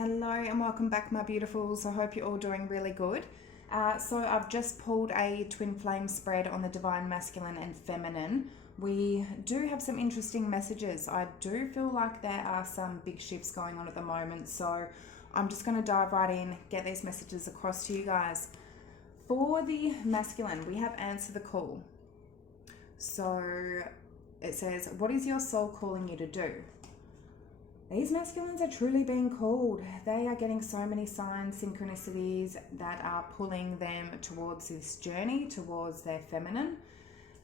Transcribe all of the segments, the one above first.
Hello and welcome back, my beautifuls. I hope you're all doing really good. So I've just pulled a twin flame spread on the divine masculine and feminine. We do have some interesting messages. I do feel like there are some big shifts going on at the moment, so I'm just going to dive right in, get these messages across to you guys. For the masculine, we have answer the call. So it says, what is your soul calling you to do? These masculines are truly being called. They are getting so many signs, synchronicities that are pulling them towards this journey, towards their feminine.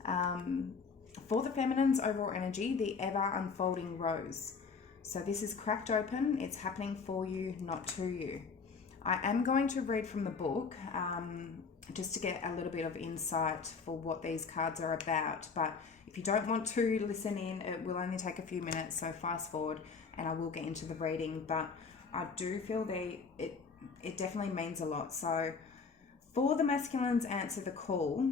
For the feminine's overall energy, the ever unfolding rose. So this is cracked open. It's happening for you, not to you. I am going to read from the book just to get a little bit of insight for what these cards are about. But if you don't want to listen in, it will only take a few minutes, so fast forward and I will get into the reading. But I do feel it definitely means a lot. So for the masculines, answer the call.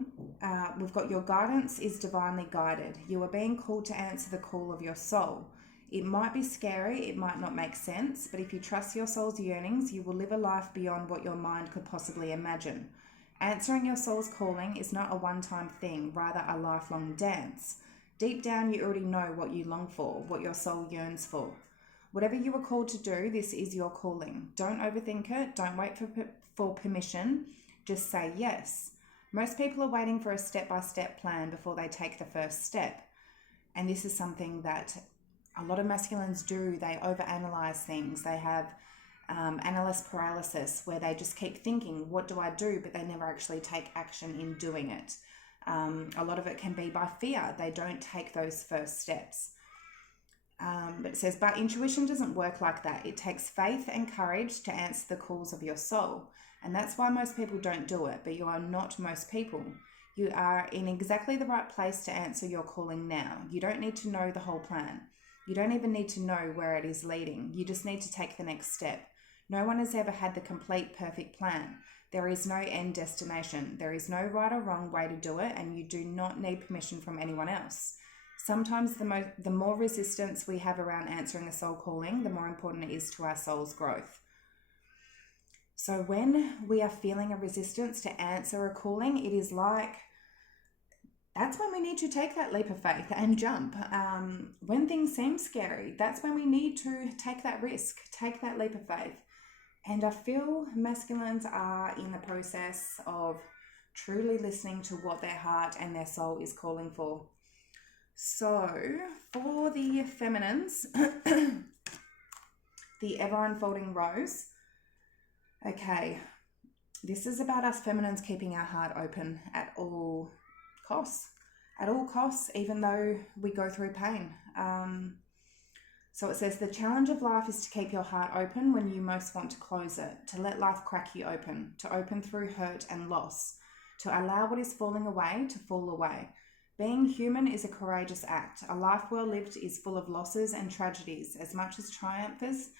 We've got your guidance is divinely guided. You are being called to answer the call of your soul. It might be scary, it might not make sense, but if you trust your soul's yearnings, you will live a life beyond what your mind could possibly imagine. Answering your soul's calling is not a one-time thing, rather a lifelong dance. Deep down, you already know what you long for, what your soul yearns for. Whatever you are called to do, this is your calling. Don't overthink it. Don't wait for permission. Just say yes. Most people are waiting for a step-by-step plan before they take the first step. And this is something that a lot of masculines do. They overanalyze things. They have analyst paralysis, where they just keep thinking, what do I do? But they never actually take action in doing it. A lot of it can be by fear. They don't take those first steps. But it says, but intuition doesn't work like that. It takes faith and courage to answer the calls of your soul. And that's why most people don't do it, but you are not most people. You are in exactly the right place to answer your calling now. You don't need to know the whole plan. You don't even need to know where it is leading. You just need to take the next step. No one has ever had the complete perfect plan. There is no end destination. There is no right or wrong way to do it, and you do not need permission from anyone else. Sometimes the more resistance we have around answering a soul calling, the more important it is to our soul's growth. So when we are feeling a resistance to answer a calling, it is like, that's when we need to take that leap of faith and jump. When things seem scary, that's when we need to take that risk, take that leap of faith. And I feel masculines are in the process of truly listening to what their heart and their soul is calling for. So for the feminines, the ever unfolding rose. Okay, this is about us feminines keeping our heart open at all costs. At all costs, even though we go through pain. So it says, the challenge of life is to keep your heart open when you most want to close it, to let life crack you open, to open through hurt and loss, to allow what is falling away to fall away. Being human is a courageous act. A life well lived is full of losses and tragedies, as much as triumphs,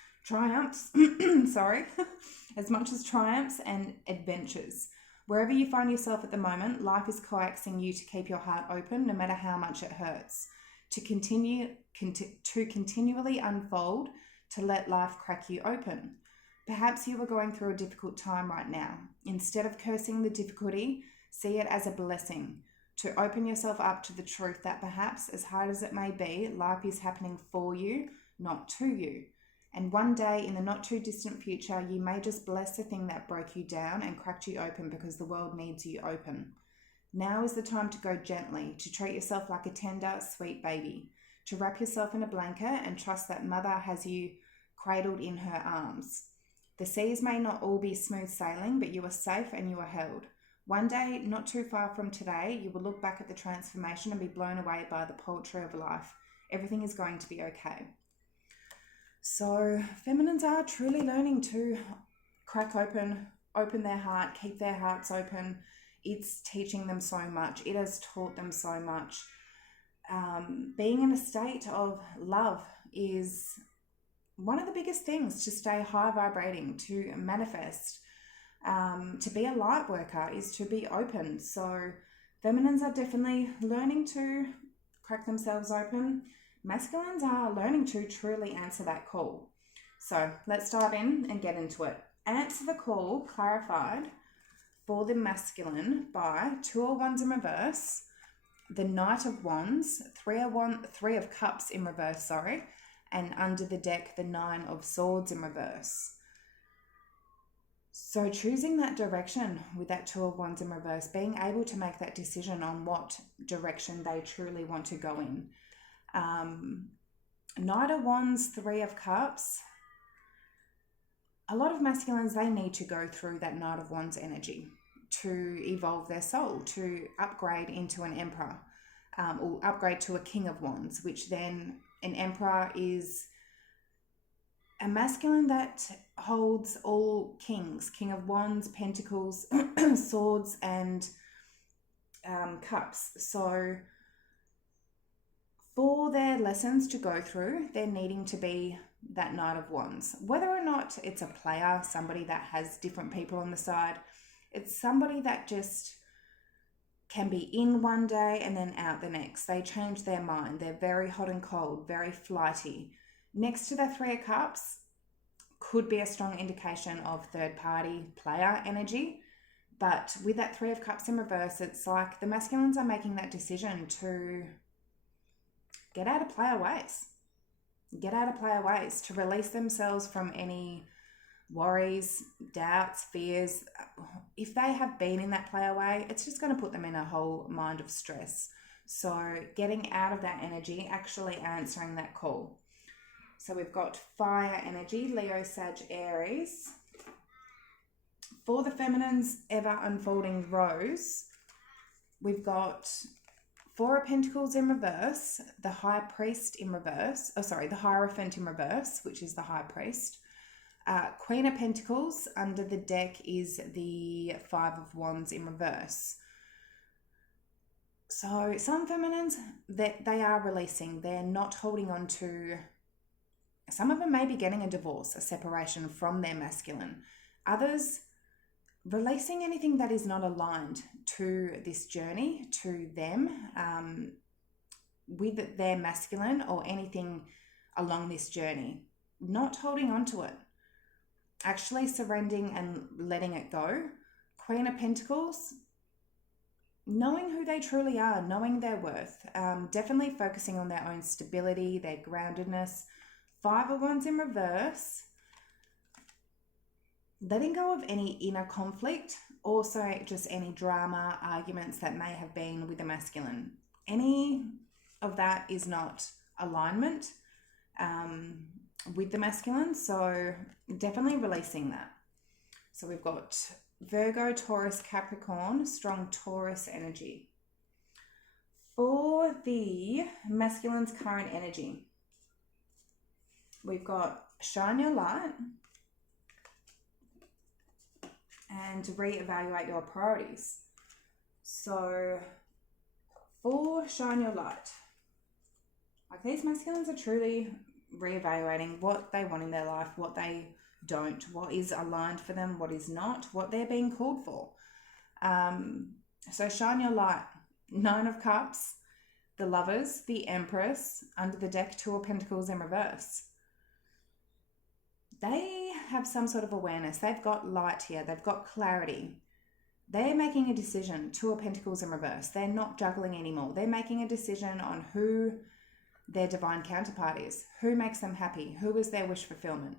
as much as triumphs and adventures. Wherever you find yourself at the moment, life is coaxing you to keep your heart open, no matter how much it hurts. To continually unfold, to let life crack you open. Perhaps you are going through a difficult time right now. Instead of cursing the difficulty, see it as a blessing. To open yourself up to the truth that perhaps, as hard as it may be, life is happening for you, not to you. And one day in the not too distant future, you may just bless the thing that broke you down and cracked you open, because the world needs you open. Now is the time to go gently, to treat yourself like a tender, sweet baby, to wrap yourself in a blanket and trust that Mother has you cradled in her arms. The seas may not all be smooth sailing, but you are safe and you are held. One day, not too far from today, you will look back at the transformation and be blown away by the poetry of life. Everything is going to be okay. So feminines are truly learning to crack open their heart, keep their hearts open. It's teaching them so much. It has taught them so much. Being in a state of love is one of the biggest things to stay high vibrating, to manifest. To be a light worker is to be open. So feminines are definitely learning to crack themselves open. Masculines are learning to truly answer that call. So let's dive in and get into it. Answer the call clarified for the masculine by Two of Wands in reverse, the Knight of Wands, Three of Cups in reverse, and under the deck, the Nine of Swords in reverse. So choosing that direction with that Two of Wands in reverse, being able to make that decision on what direction they truly want to go in. Knight of Wands, Three of Cups. A lot of masculines, they need to go through that Knight of Wands energy to evolve their soul, to upgrade into an Emperor, or upgrade to a King of Wands, which then an Emperor is a masculine that holds all kings, King of Wands, Pentacles, Swords, and Cups. So for their lessons to go through, they're needing to be that Knight of Wands. Whether or not it's a player, somebody that has different people on the side, it's somebody that just can be in one day and then out the next. They change their mind. They're very hot and cold, very flighty. Next to the Three of Cups could be a strong indication of third party player energy. But with that Three of Cups in reverse, it's like the masculines are making that decision to get out of player ways. Get out of player ways, to release themselves from any worries, doubts, fears. If they have been in that player way, it's just going to put them in a whole mind of stress. So getting out of that energy, actually answering that call. So we've got fire energy, Leo, Sag, Aries. For the feminines, ever unfolding rose, we've got Four of Pentacles in reverse, the High Priest in reverse, the Hierophant in reverse, which is the High Priest. Queen of Pentacles, under the deck is the Five of Wands in reverse. So some feminines, they are releasing. They're not holding on to, some of them may be getting a divorce, a separation from their masculine. Others, releasing anything that is not aligned to this journey, to them, with their masculine or anything along this journey. Not holding on to it. Actually surrendering and letting it go. Queen of Pentacles, knowing who they truly are, knowing their worth, definitely focusing on their own stability, their groundedness. Five of Wands in reverse, letting go of any inner conflict, also just any drama, arguments that may have been with the masculine. Any of that is not alignment with the masculine, so definitely releasing that. So we've got Virgo, Taurus, Capricorn, strong Taurus energy. For the masculine's current energy, we've got shine your light and reevaluate your priorities. So for shine your light, like these masculines are truly reevaluating what they want in their life, what they don't, what is aligned for them, what is not, what they're being called for. So shine your light. Nine of Cups, the Lovers, the Empress, under the deck, Two of Pentacles in reverse. They have some sort of awareness. They've got light here. They've got clarity. They're making a decision. Two of Pentacles in reverse. They're not juggling anymore. They're making a decision on who their divine counterpart is, who makes them happy, who is their wish fulfillment,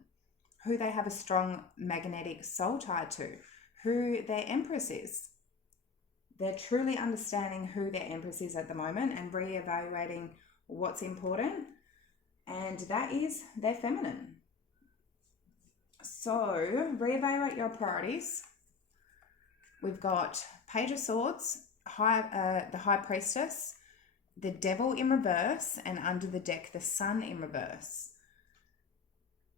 who they have a strong magnetic soul tie to, who their Empress is. They're truly understanding who their Empress is at the moment and reevaluating what's important, and that is their feminine. So reevaluate your priorities. We've got Page of Swords, the High Priestess, the Devil in reverse, and under the deck, the Sun in reverse.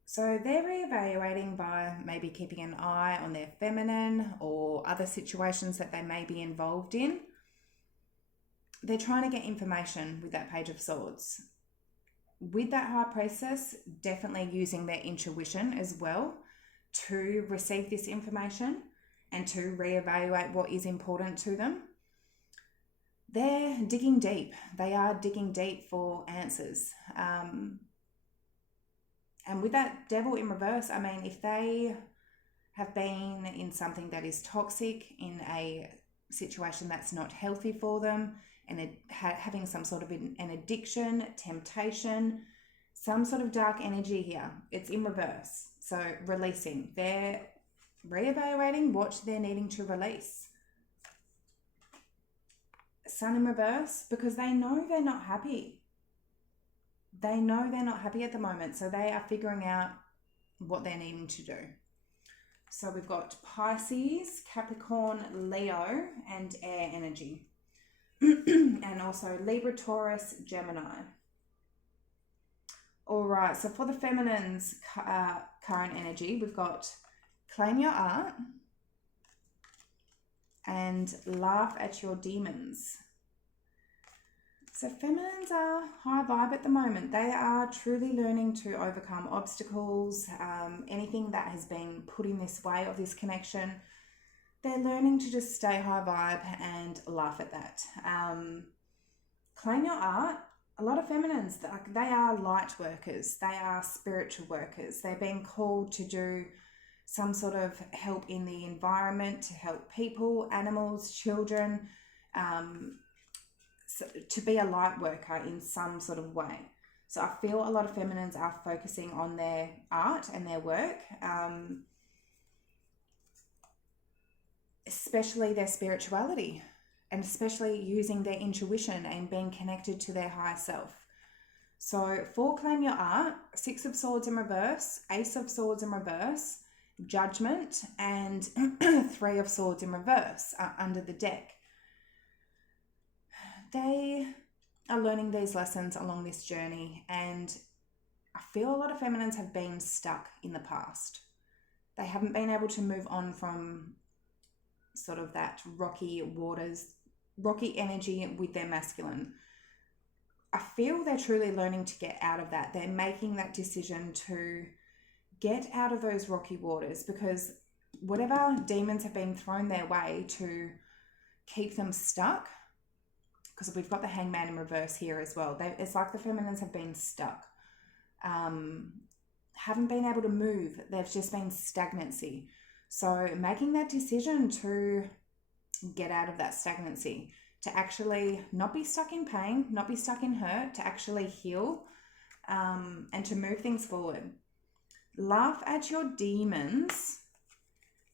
So they're reevaluating by maybe keeping an eye on their feminine or other situations that they may be involved in. They're trying to get information with that Page of Swords. With that High Priestess, definitely using their intuition as well to receive this information and to reevaluate what is important to them. They're digging deep. They are digging deep for answers. And with that devil in reverse, I mean, if they have been in something that is toxic, in a situation that's not healthy for them, and having some sort of an addiction, temptation, some sort of dark energy here, it's in reverse. So releasing. They're reevaluating what they're needing to release. Sun in reverse, because they know they're not happy. They know they're not happy at the moment, so they are figuring out what they're needing to do. So we've got Pisces, Capricorn, Leo, and air energy. And also Libra, Taurus, Gemini. All right, so for the feminine's current energy, we've got claim your art and laugh at your demons. So feminines are high vibe at the moment. They are truly learning to overcome obstacles, anything that has been put in this way of this connection. They're learning to just stay high vibe and laugh at that. Claim your art. A lot of feminines, they are light workers. They are spiritual workers. They're being called to do some sort of help in the environment, to help people, animals, children, to be a light worker in some sort of way. So I feel a lot of feminines are focusing on their art and their work, especially their spirituality, and especially using their intuition and being connected to their higher self. So for claim your art, 6 of Swords in reverse, Ace of Swords in reverse, Judgment, and 3 of Swords in reverse are under the deck. They are learning these lessons along this journey, and I feel a lot of feminines have been stuck in the past. They haven't been able to move on from sort of that rocky energy with their masculine. I feel they're truly learning to get out of that. They're making that decision to get out of those rocky waters, because whatever demons have been thrown their way to keep them stuck, because we've got the Hangman in reverse here as well. It's like the feminines have been stuck. Haven't been able to move. There's just been stagnancy. So making that decision to get out of that stagnancy, to actually not be stuck in pain, not be stuck in hurt, to actually heal, and to move things forward. Laugh at your demons.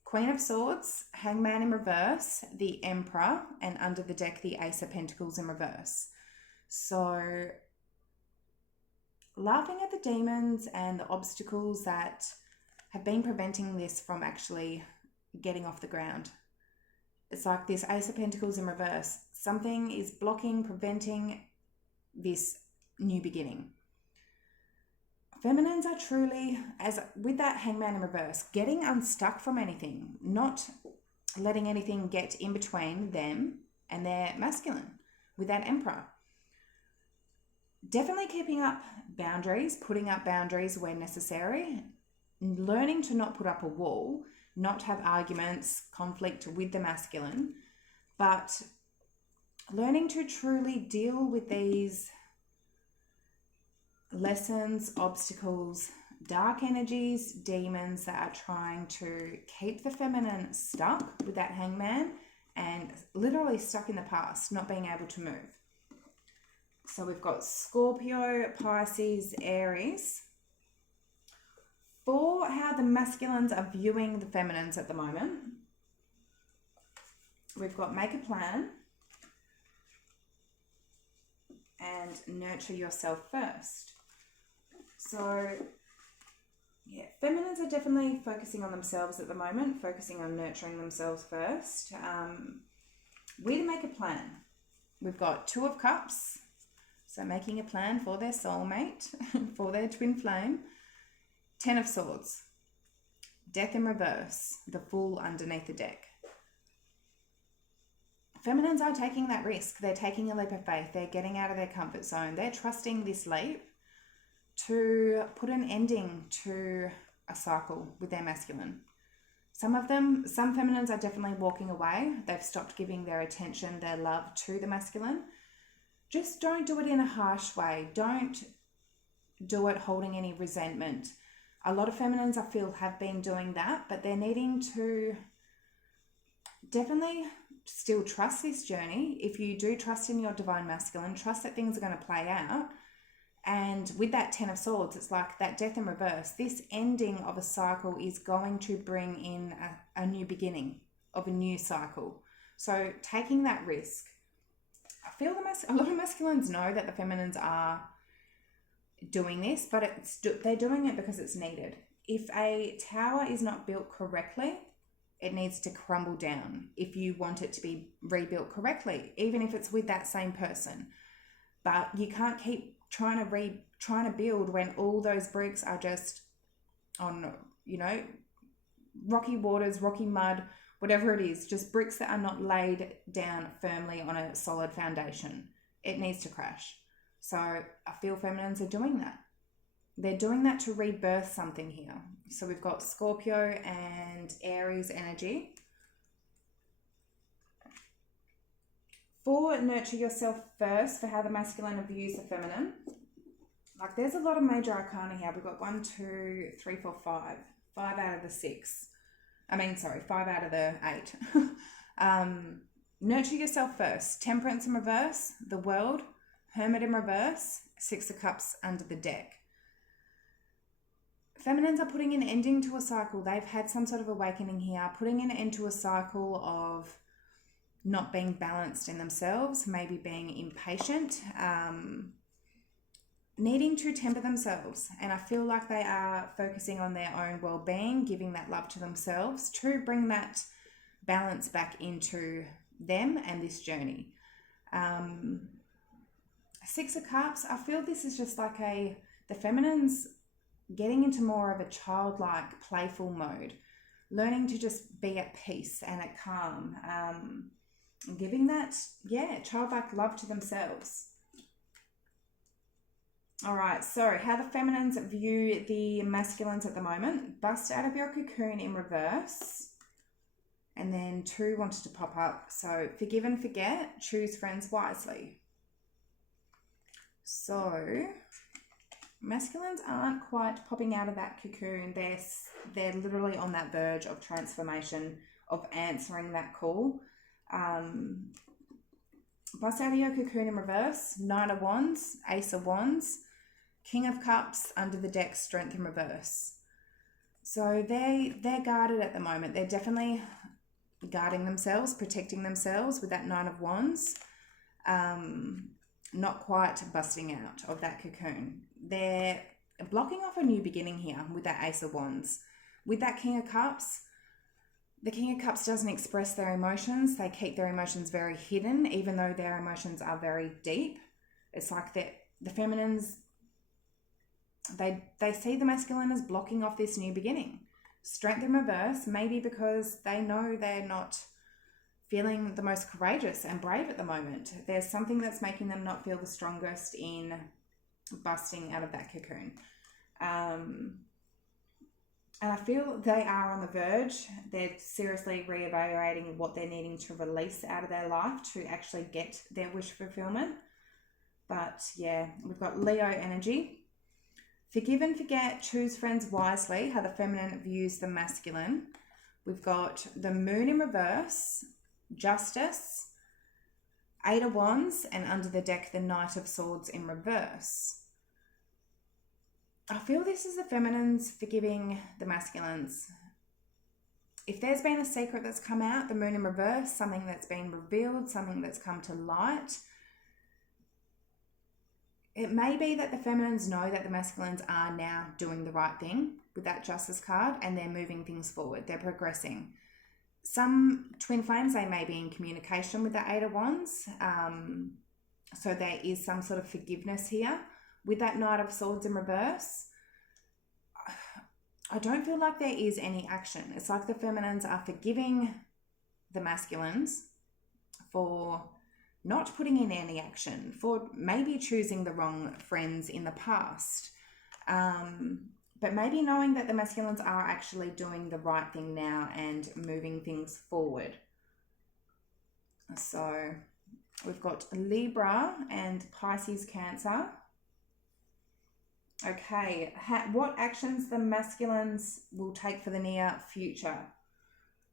Queen of Swords, Hangman in reverse, the Emperor, and under the deck, the Ace of Pentacles in reverse. So laughing at the demons and the obstacles that have been preventing this from actually getting off the ground. It's like this Ace of Pentacles in reverse. Something is blocking, preventing this new beginning. Feminines are truly, as with that Hangman in reverse, getting unstuck from anything, not letting anything get in between them and their masculine with that Emperor. Definitely keeping up boundaries, putting up boundaries where necessary, learning to not put up a wall, not have arguments, conflict with the masculine, but learning to truly deal with these lessons, obstacles, dark energies, demons that are trying to keep the feminine stuck with that Hangman and literally stuck in the past, not being able to move. So we've got Scorpio, Pisces, Aries. For how the masculines are viewing the feminines at the moment, we've got make a plan and nurture yourself first. So, yeah, feminines are definitely focusing on themselves at the moment, focusing on nurturing themselves first. We to make a plan. We've got 2 of Cups, so making a plan for their soulmate, for their twin flame. 10 of Swords, Death in reverse, the Fool underneath the deck. Feminines are taking that risk. They're taking a leap of faith. They're getting out of their comfort zone. They're trusting this leap to put an ending to a cycle with their masculine. Some feminines are definitely walking away. They've stopped giving their attention, their love to the masculine. Just don't do it in a harsh way. Don't do it holding any resentment. A lot of feminines, I feel, have been doing that, but they're needing to definitely still trust this journey. If you do trust in your divine masculine, trust that things are going to play out. And with that 10 of Swords, it's like that death in reverse. This ending of a cycle is going to bring in a new beginning of a new cycle. So taking that risk. I feel a lot of masculines know that the feminines are doing this, but they're doing it because it's needed. If a tower is not built correctly, it needs to crumble down if you want it to be rebuilt correctly, even if it's with that same person. But you can't keep trying to build when all those bricks are just on, rocky waters, rocky mud, whatever it is, just bricks that are not laid down firmly on a solid foundation. It needs to crash. So I feel feminines are doing that. They're doing that to rebirth something here. So we've got Scorpio and Aries energy. For nurture yourself first, for how the masculine views the feminine. Like there's a lot of major arcana here. We've got 1, 2, 3, 4, 5. 5 out of the 6. 5 out of the 8. Nurture yourself first. Temperance in reverse, the World, Hermit in reverse, 6 of Cups under the deck. Feminines are putting an ending to a cycle. They've had some sort of awakening here, putting an end to a cycle of not being balanced in themselves, maybe being impatient, needing to temper themselves. And I feel like they are focusing on their own well-being, giving that love to themselves to bring that balance back into them and this journey. 6 of Cups, I feel this is just like the feminines getting into more of a childlike, playful mode, learning to just be at peace and at calm, giving that, childlike love to themselves. All right, so how the feminines view the masculines at the moment. Bust out of your cocoon in reverse. And then 2 wanted to pop up. So forgive and forget, choose friends wisely. So masculines aren't quite popping out of that cocoon. They're literally on that verge of transformation, of answering that call. Bust out of your cocoon in reverse. 9 of Wands, Ace of Wands, King of Cups under the deck, Strength in reverse. So they're guarded at the moment. They're definitely guarding themselves, protecting themselves with that 9 of Wands. Not quite busting out of that cocoon. They're blocking off a new beginning here with that Ace of Wands. With that King of Cups, the King of Cups doesn't express their emotions. They keep their emotions very hidden, even though their emotions are very deep. It's like the feminines, they see the masculine as blocking off this new beginning. Strength in reverse, maybe because they know they're not feeling the most courageous and brave at the moment. There's something that's making them not feel the strongest in busting out of that cocoon. And I feel they are on the verge. They're seriously reevaluating what they're needing to release out of their life to actually get their wish fulfillment. But yeah, we've got Leo energy. Forgive and forget, choose friends wisely, how the feminine views the masculine. We've got the Moon in reverse, Justice, 8 of Wands, and under the deck, the Knight of Swords in reverse. I feel this is the feminines forgiving the masculines. If there's been a secret that's come out, the Moon in reverse, something that's been revealed, something that's come to light, it may be that the feminines know that the masculines are now doing the right thing with that Justice card and they're moving things forward. They're progressing. Some twin flames, they may be in communication with the 8 of Wands. So there is some sort of forgiveness here. With that Knight of Swords in reverse, I don't feel like there is any action. It's like the feminines are forgiving the masculines for not putting in any action, for maybe choosing the wrong friends in the past, but maybe knowing that the masculines are actually doing the right thing now and moving things forward. So we've got Libra and Pisces Cancer. Okay, what actions the masculines will take for the near future,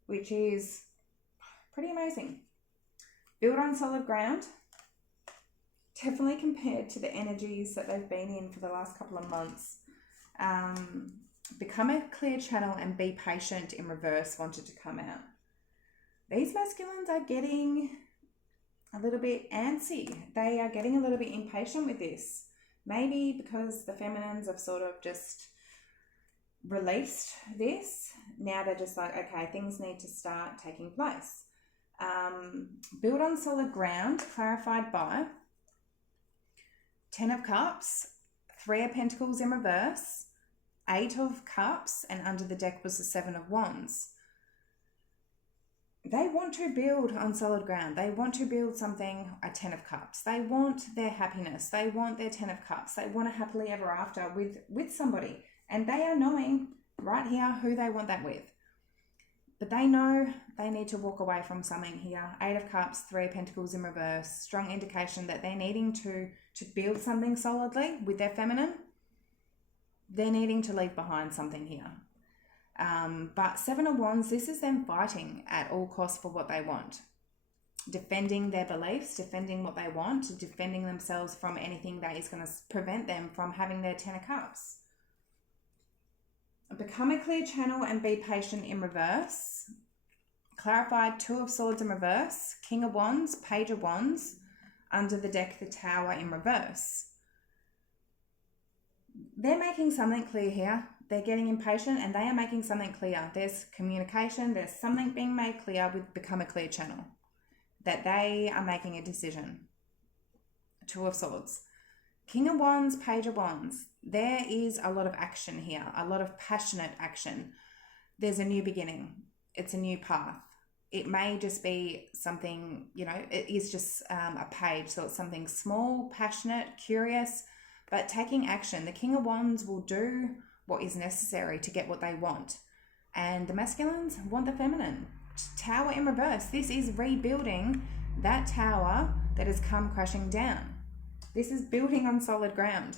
which is pretty amazing. Build on solid ground. Definitely compared to the energies that they've been in for the last couple of months. Become a clear channel and be patient in reverse wanted to come out. These masculines are getting a little bit antsy. They are getting a little bit impatient with this. Maybe because the feminines have sort of just released this. Now they're just like, okay, things need to start taking place. Build on solid ground, clarified by 10 of Cups, 3 of Pentacles in reverse, 8 of Cups, and under the deck was the 7 of Wands. They want to build on solid ground. They want to build something, a 10 of Cups. They want their happiness. They want their 10 of Cups. They want a happily ever after with somebody. And they are knowing right here who they want that with. But they know they need to walk away from something here. 8 of Cups, 3 of Pentacles in reverse. Strong indication that they're needing to build something solidly with their feminine. They're needing to leave behind something here. But 7 of Wands, this is them fighting at all costs for what they want. Defending their beliefs, defending what they want, defending themselves from anything that is going to prevent them from having their 10 of Cups. Become a clear channel and be patient in reverse. Clarified 2 of Swords in reverse. King of Wands, Page of Wands. Under the deck, the Tower in reverse. They're making something clear here. They're getting impatient and they are making something clear. There's communication. There's something being made clear with become a clear channel. That they are making a decision. 2 of Swords. King of Wands, Page of Wands. There is a lot of action here, a lot of passionate action. There's a new beginning. It's a new path. It may just be something, it is just a page. So it's something small, passionate, curious, but taking action. The King of Wands will do what is necessary to get what they want. And the masculines want the feminine. Tower in reverse. This is rebuilding that tower that has come crashing down. This is building on solid ground.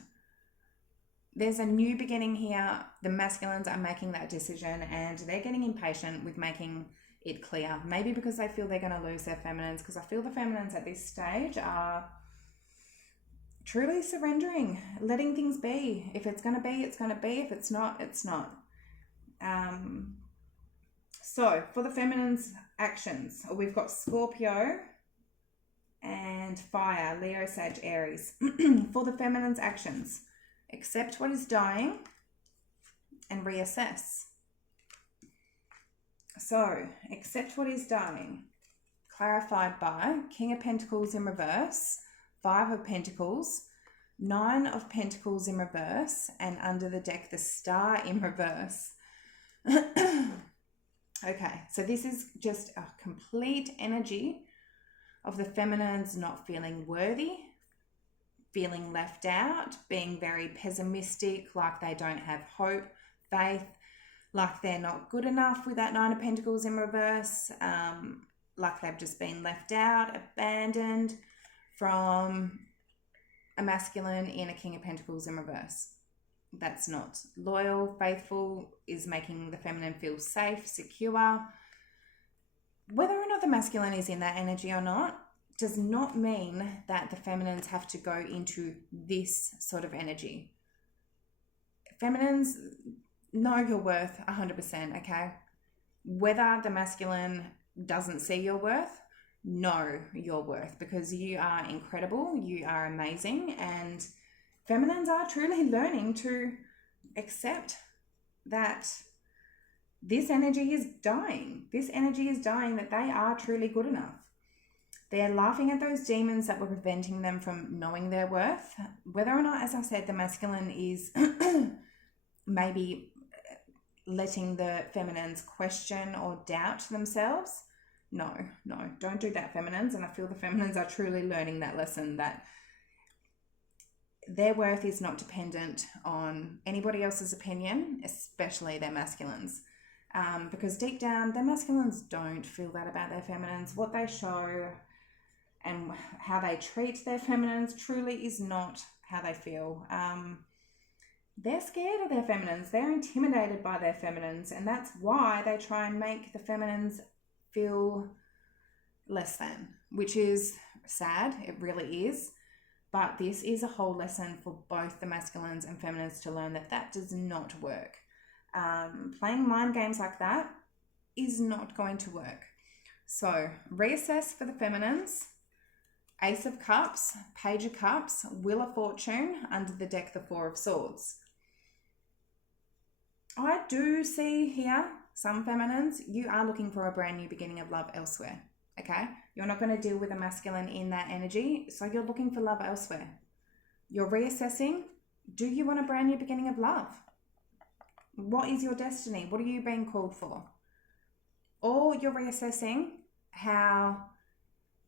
There's a new beginning here. The masculines are making that decision and they're getting impatient with making it clear. Maybe because they feel they're going to lose their feminines, because I feel the feminines at this stage are truly surrendering, letting things be. If it's going to be, it's going to be. If it's not, it's not. So for the feminines actions, we've got Scorpio and Fire, Leo, Sag, Aries. For the feminines actions, accept what is dying and reassess. So, accept what is dying. Clarified by King of Pentacles in reverse, 5 of Pentacles, 9 of Pentacles in reverse, and under the deck, the Star in reverse. Okay, so this is just a complete energy of the feminines not feeling worthy, feeling left out, being very pessimistic, like they don't have hope, faith, like they're not good enough with that 9 of Pentacles in reverse, like they've just been left out, abandoned from a masculine in a King of Pentacles in reverse. That's not loyal, faithful, is making the feminine feel safe, secure. Whether or not the masculine is in that energy or not does not mean that the feminines have to go into this sort of energy. Feminines know your worth 100%, okay? Whether the masculine doesn't see your worth, know your worth, because you are incredible, you are amazing, and feminines are truly learning to accept that this energy is dying. This energy is dying, that they are truly good enough. They're laughing at those demons that were preventing them from knowing their worth. Whether or not, as I said, the masculine is maybe letting the feminines question or doubt themselves. No, don't do that, feminines. And I feel the feminines are truly learning that lesson, that their worth is not dependent on anybody else's opinion, especially their masculines. Because deep down, their masculines don't feel that about their feminines. What they show and how they treat their feminines truly is not how they feel. They're scared of their feminines. They're intimidated by their feminines, and that's why they try and make the feminines feel less than, which is sad. It really is. But this is a whole lesson for both the masculines and feminines to learn that that does not work. Playing mind games like that is not going to work. So reassess for the feminines. Ace of Cups, Page of Cups, Wheel of Fortune, under the deck the Four of Swords. I do see here some feminines, you are looking for a brand new beginning of love elsewhere, okay? You're not going to deal with a masculine in that energy, so you're looking for love elsewhere. You're reassessing, do you want a brand new beginning of love? What is your destiny? What are you being called for? Or you're reassessing how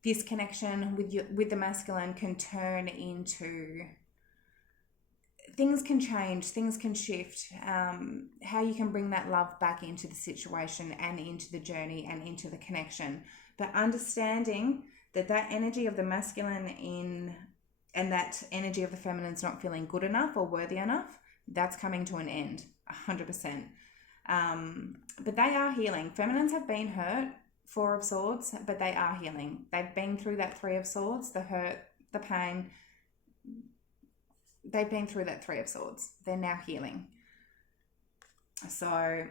this connection with the masculine can turn into, things can change, things can shift, how you can bring that love back into the situation and into the journey and into the connection. But understanding that that energy of the masculine and that energy of the feminine's not feeling good enough or worthy enough, that's coming to an end, 100%. But they are healing. Feminines have been hurt, Four of Swords, but they are healing. They've been through that Three of Swords, the hurt, the pain. They've been through that Three of Swords. They're now healing. So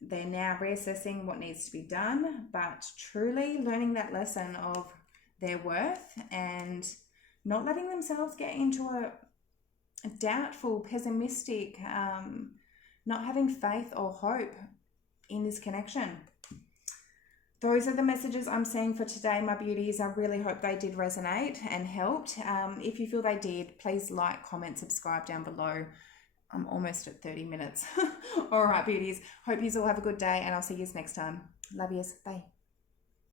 they're now reassessing what needs to be done, but truly learning that lesson of their worth and not letting themselves get into a doubtful, pessimistic, not having faith or hope in this connection. Those are the messages I'm seeing for today, my beauties. I really hope they did resonate and helped. If you feel they did, please like, comment, subscribe down below. I'm almost at 30 minutes. All right, beauties. Hope you all have a good day, and I'll see you next time. Love yous. Bye.